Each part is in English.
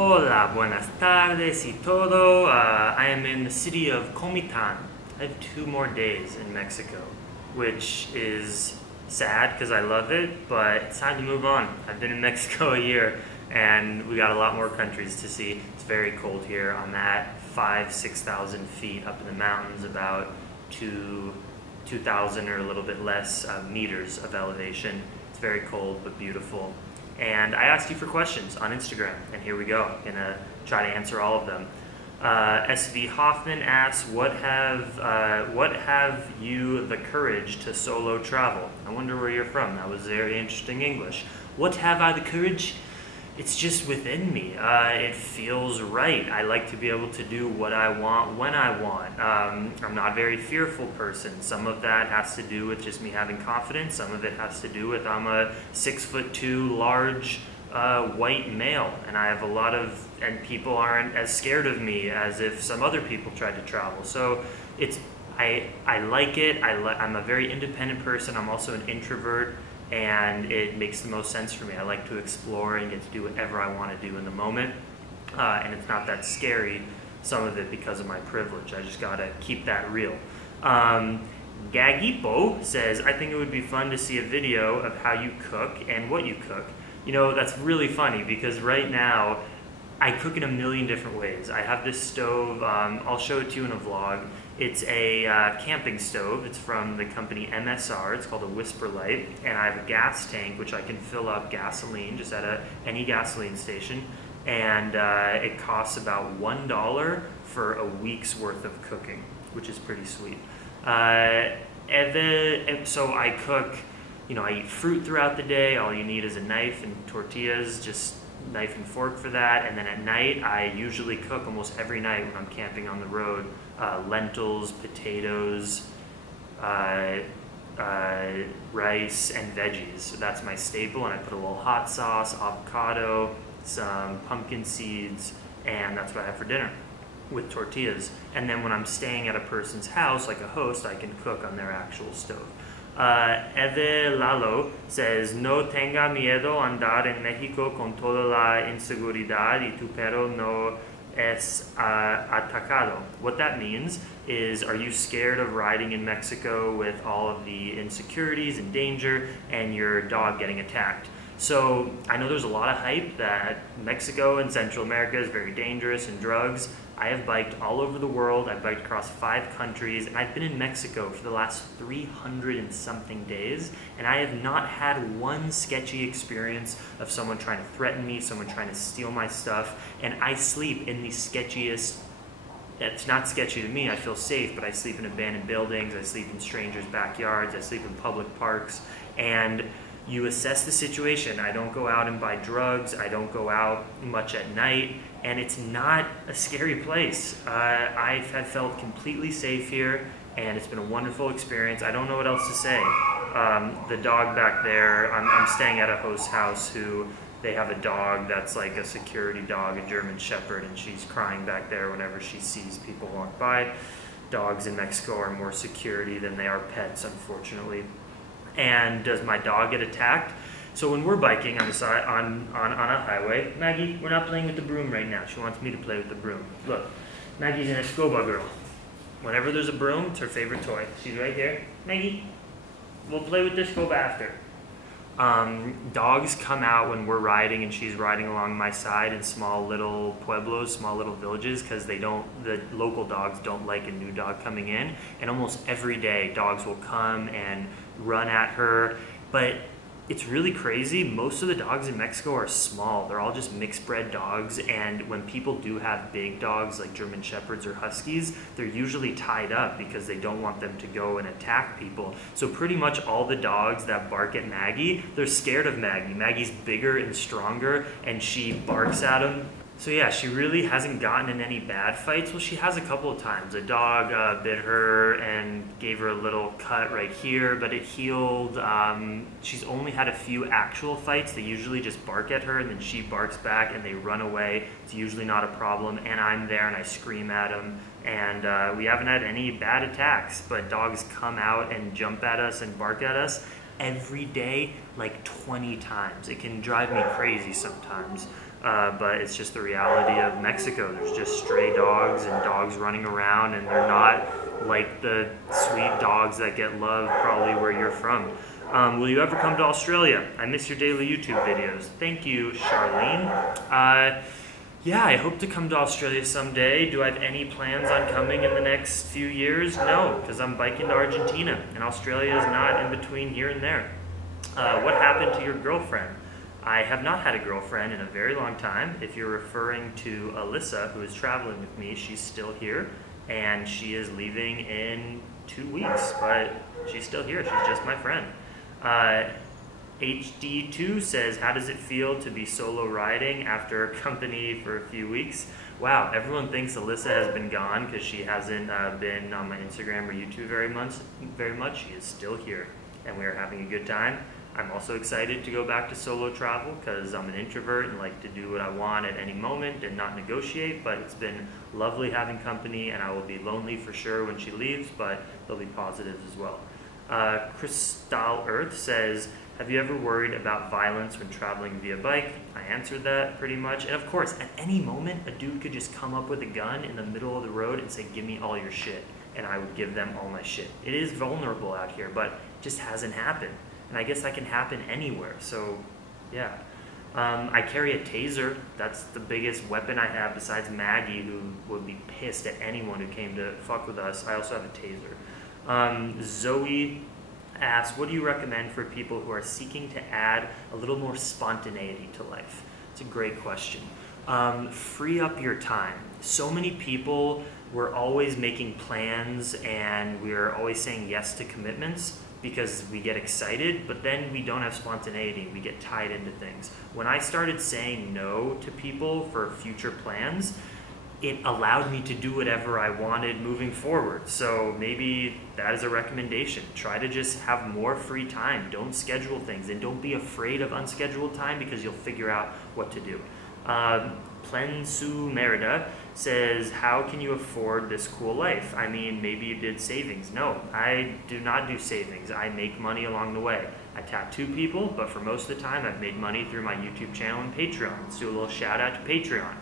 Hola, buenas tardes y todo. I am in the city of Comitán. I have 2 more days in Mexico, which is sad because I love it, but it's time to move on. I've been in Mexico a year and we got a lot more countries to see. It's very cold here. I'm at 6,000 feet up in the mountains, about 2,000 or a little bit less meters of elevation. It's very cold but beautiful. And I asked you for questions on Instagram, and here we go. I'm gonna try to answer all of them. SV Hoffman asks, what have you the courage to solo travel? I wonder where you're from. That was very interesting English. What have I the courage? It's just within me. It feels right. I like to be able to do what I want when I want. I'm not a very fearful person. Some of that has to do with just me having confidence. Some of it has to do with I'm a 6'2" large white male, and I have and people aren't as scared of me as if some other people tried to travel. So I like it. I'm a very independent person. I'm also an introvert, and it makes the most sense for me. I like to explore and get to do whatever I want to do in the moment, and it's not that scary, some of it because of my privilege. I just gotta keep that real. Gagipo says, I think it would be fun to see a video of how you cook and what you cook. You know, that's really funny because right now I cook in a million different ways. I have this stove, I'll show it to you in a vlog. It's a camping stove. It's from the company MSR. It's called a Whisper Light. And I have a gas tank, which I can fill up gasoline just at any gasoline station. And it costs about $1 for a week's worth of cooking, which is pretty sweet. So I cook, I eat fruit throughout the day. All you need is a knife and tortillas, just knife and fork for that. And then at night, I usually cook almost every night when I'm camping on the road. Lentils, potatoes, rice, and veggies. So that's my staple, and I put a little hot sauce, avocado, some pumpkin seeds, and that's what I have for dinner with tortillas. And then when I'm staying at a person's house, like a host, I can cook on their actual stove. Eve Lalo says, no tenga miedo andar en Mexico con toda la inseguridad y tu perro no es atacado. What that means is, are you scared of riding in Mexico with all of the insecurities and danger and your dog getting attacked? So I know there's a lot of hype that Mexico and Central America is very dangerous and drugs. I have biked all over the world. I've biked across 5 countries, and I've been in Mexico for the last 300 and something days, and I have not had one sketchy experience of someone trying to threaten me, someone trying to steal my stuff, and I sleep in the sketchiest. It's not sketchy to me, I feel safe, but I sleep in abandoned buildings, I sleep in strangers' backyards, I sleep in public parks, and you assess the situation. I don't go out and buy drugs, I don't go out much at night, and it's not a scary place. I have felt completely safe here, and it's been a wonderful experience. I don't know what else to say. The dog back there, I'm staying at a host house they have a dog that's like a security dog, a German Shepherd, and she's crying back there whenever she sees people walk by. Dogs in Mexico are more security than they are pets, unfortunately. And does my dog get attacked? So when we're biking on a highway, Maggie, we're not playing with the broom right now. She wants me to play with the broom. Look, Maggie's an escoba girl. Whenever there's a broom, it's her favorite toy. She's right here. Maggie, we'll play with this escoba after. Dogs come out when we're riding and she's riding along my side in small little pueblos, small little villages, because the local dogs don't like a new dog coming in. And almost every day, dogs will come and run at her. But it's really crazy. Most of the dogs in Mexico are small. They're all just mixed bred dogs, and when people do have big dogs like German Shepherds or Huskies, they're usually tied up because they don't want them to go and attack people. So pretty much all the dogs that bark at Maggie, they're scared of Maggie. Maggie's bigger and stronger, and she barks at them. So yeah, she really hasn't gotten in any bad fights. Well, she has a couple of times. A dog bit her and gave her a little cut right here, but it healed. She's only had a few actual fights. They usually just bark at her, and then she barks back, and they run away. It's usually not a problem, and I'm there, and I scream at them. And we haven't had any bad attacks, but dogs come out and jump at us and bark at us every day, like 20 times. It can drive me crazy sometimes. but it's just the reality of Mexico. There's just stray dogs and dogs running around, and they're not like the sweet dogs that get loved probably where you're from. Will you ever come to Australia? I miss your daily YouTube videos. Thank you, Charlene. Yeah, I hope to come to Australia someday. Do I have any plans on coming in the next few years? No, because I'm biking to Argentina, and Australia is not in between here and there. What happened to your girlfriend? I have not had a girlfriend in a very long time. If you're referring to Alyssa, who is traveling with me, she's still here, and she is leaving in 2 weeks, but she's still here. She's just my friend. HD2 says, how does it feel to be solo riding after company for a few weeks? Wow, everyone thinks Alyssa has been gone because she hasn't been on my Instagram or YouTube very much. She is still here, and we are having a good time. I'm also excited to go back to solo travel because I'm an introvert and like to do what I want at any moment and not negotiate, but it's been lovely having company, and I will be lonely for sure when she leaves, but there'll be positives as well. Crystal Earth says, have you ever worried about violence when traveling via bike? I answered that pretty much. And of course, at any moment, a dude could just come up with a gun in the middle of the road and say, give me all your shit. And I would give them all my shit. It is vulnerable out here, but it just hasn't happened. And I guess that can happen anywhere. So, yeah. I carry a taser. That's the biggest weapon I have besides Maggie, who would be pissed at anyone who came to fuck with us. I also have a taser. Zoe asks, what do you recommend for people who are seeking to add a little more spontaneity to life? It's a great question. Free up your time. So many people, we're always making plans and we're always saying yes to commitments because we get excited, but then we don't have spontaneity. We get tied into things. When I started saying no to people for future plans, it allowed me to do whatever I wanted moving forward. So maybe that is a recommendation. Try to just have more free time. Don't schedule things, and don't be afraid of unscheduled time because you'll figure out what to do. Plensu Merida says, how can you afford this cool life? I mean, maybe you did savings. No, I do not do savings. I make money along the way. I tattoo people, but for most of the time I've made money through my YouTube channel and Patreon. Let's do a little shout out to Patreon.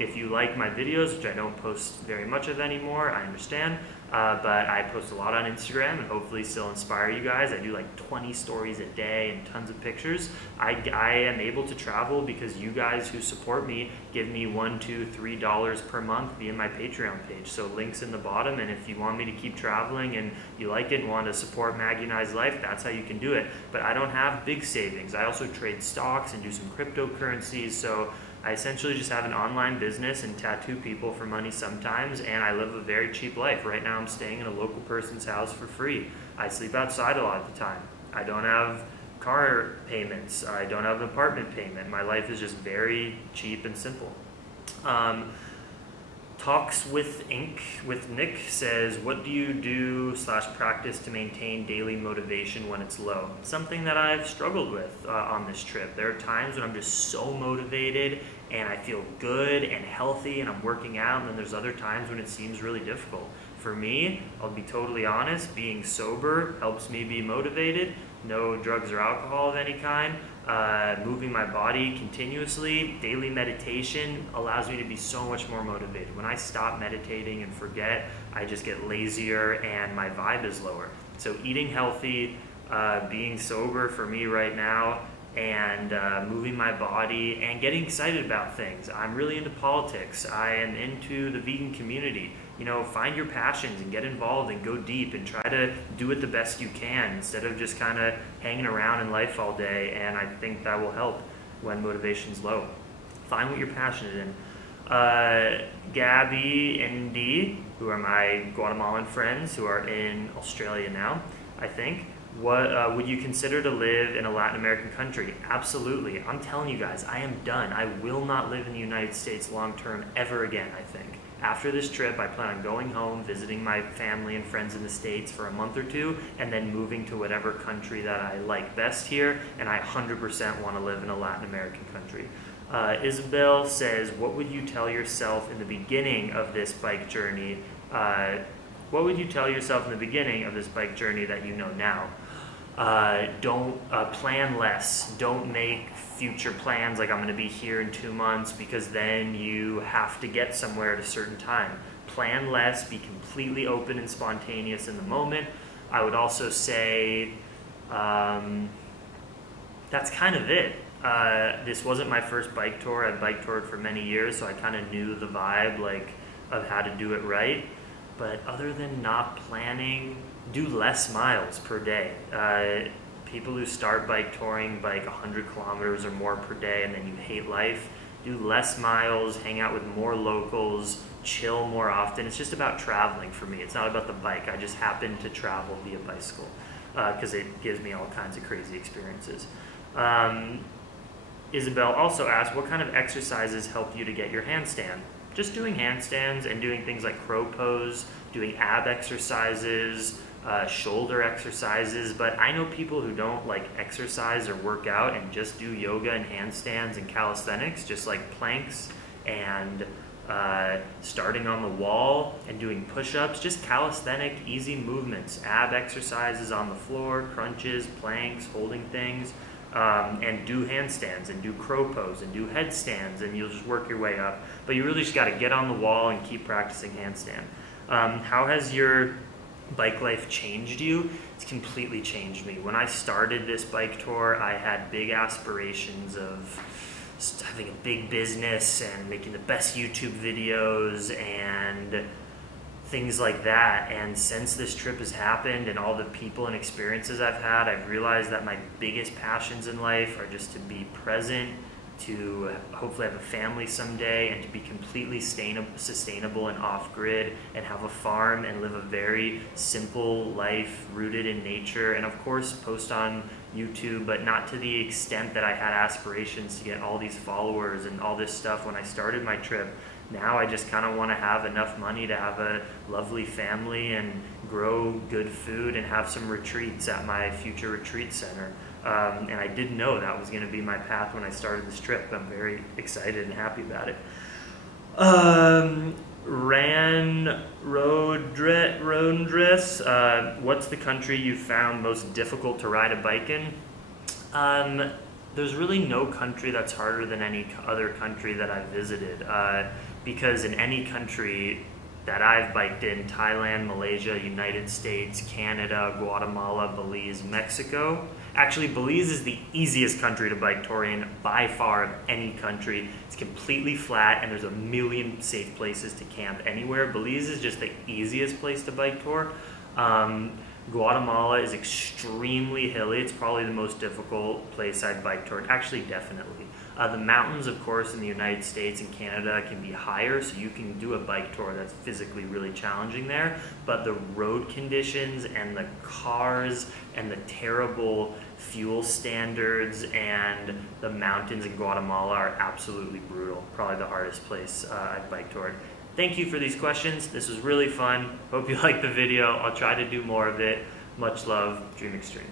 If you like my videos, which I don't post very much of anymore, I understand, but I post a lot on Instagram and hopefully still inspire you guys. I do like 20 stories a day and tons of pictures. I am able to travel because you guys who support me give me $1, $2, $3 per month via my Patreon page. So links in the bottom, and if you want me to keep traveling and you like it and want to support Maggie and I's life, that's how you can do it. But I don't have big savings. I also trade stocks and do some cryptocurrencies, so I essentially just have an online business and tattoo people for money sometimes, and I live a very cheap life. Right now I'm staying in a local person's house for free. I sleep outside a lot of the time. I don't have car payments. I don't have an apartment payment. My life is just very cheap and simple. Talks with Inc. with Nick says, what do you do / practice to maintain daily motivation when it's low? Something that I've struggled with on this trip. There are times when I'm just so motivated and I feel good and healthy and I'm working out, and then there's other times when it seems really difficult. For me, I'll be totally honest, being sober helps me be motivated. No drugs or alcohol of any kind. Moving my body continuously, daily meditation allows me to be so much more motivated. When I stop meditating and forget, I just get lazier and my vibe is lower. So eating healthy, being sober for me right now, and moving my body and getting excited about things. I'm really into politics. I am into the vegan community. You know, find your passions and get involved and go deep and try to do it the best you can instead of just kind of hanging around in life all day, and I think that will help when motivation's low. Find what you're passionate in. Gabby and Dee, who are my Guatemalan friends who are in Australia now, I think. What would you consider to live in a Latin American country? Absolutely. I'm telling you guys, I am done. I will not live in the United States long term ever again, I think. After this trip, I plan on going home, visiting my family and friends in the States for a month or two, and then moving to whatever country that I like best here, and I 100% want to live in a Latin American country. Isabel says, what would you tell yourself in the beginning of this bike journey? What would you tell yourself in the beginning of this bike journey that you know now? Don't plan less. Don't make future plans like I'm going to be here in 2 months, because then you have to get somewhere at a certain time. Plan less, be completely open and spontaneous in the moment. I would also say that's kind of it. This wasn't my first bike tour. I've bike toured for many years, so I kind of knew the vibe of how to do it right. But other than not planning, do less miles per day. People who start bike touring bike 100 kilometers or more per day and then you hate life. Do less miles, hang out with more locals, chill more often. It's just about traveling for me. It's not about the bike. I just happen to travel via bicycle because it gives me all kinds of crazy experiences. Isabel also asked, what kind of exercises help you to get your handstand? Just doing handstands and doing things like crow pose, doing ab exercises, shoulder exercises. But I know people who don't like exercise or work out and just do yoga and handstands and calisthenics, just like planks and starting on the wall and doing push-ups, just calisthenic, easy movements, ab exercises on the floor, crunches, planks, holding things. And do handstands and do crow pose and do headstands, and you'll just work your way up. But you really just got to get on the wall and keep practicing handstand. How has your bike life changed you? It's completely changed me. When I started this bike tour, I had big aspirations of having a big business and making the best YouTube videos and things like that. And since this trip has happened and all the people and experiences I've had, I've realized that my biggest passions in life are just to be present, to hopefully have a family someday, and to be completely sustainable and off-grid and have a farm and live a very simple life rooted in nature, and of course post on YouTube, but not to the extent that I had aspirations to get all these followers and all this stuff when I started my trip. Now I just kind of want to have enough money to have a lovely family and grow good food and have some retreats at my future retreat center. And I didn't know that was going to be my path when I started this trip. I'm very excited and happy about it. Rondres, what's the country you found most difficult to ride a bike in? There's really no country that's harder than any other country that I've visited, because in any country that I've biked in, Thailand, Malaysia, United States, Canada, Guatemala, Belize, Mexico. Actually, Belize is the easiest country to bike tour in by far of any country. It's completely flat and there's a million safe places to camp anywhere. Belize is just the easiest place to bike tour. Guatemala is extremely hilly. It's probably the most difficult place I've bike toured. Actually, definitely. The mountains, of course, in the United States and Canada can be higher, so you can do a bike tour that's physically really challenging there. But the road conditions and the cars and the terrible fuel standards and the mountains in Guatemala are absolutely brutal. Probably the hardest place I've bike toured. Thank you for these questions. This was really fun. Hope you liked the video. I'll try to do more of it. Much love, Dream Extreme.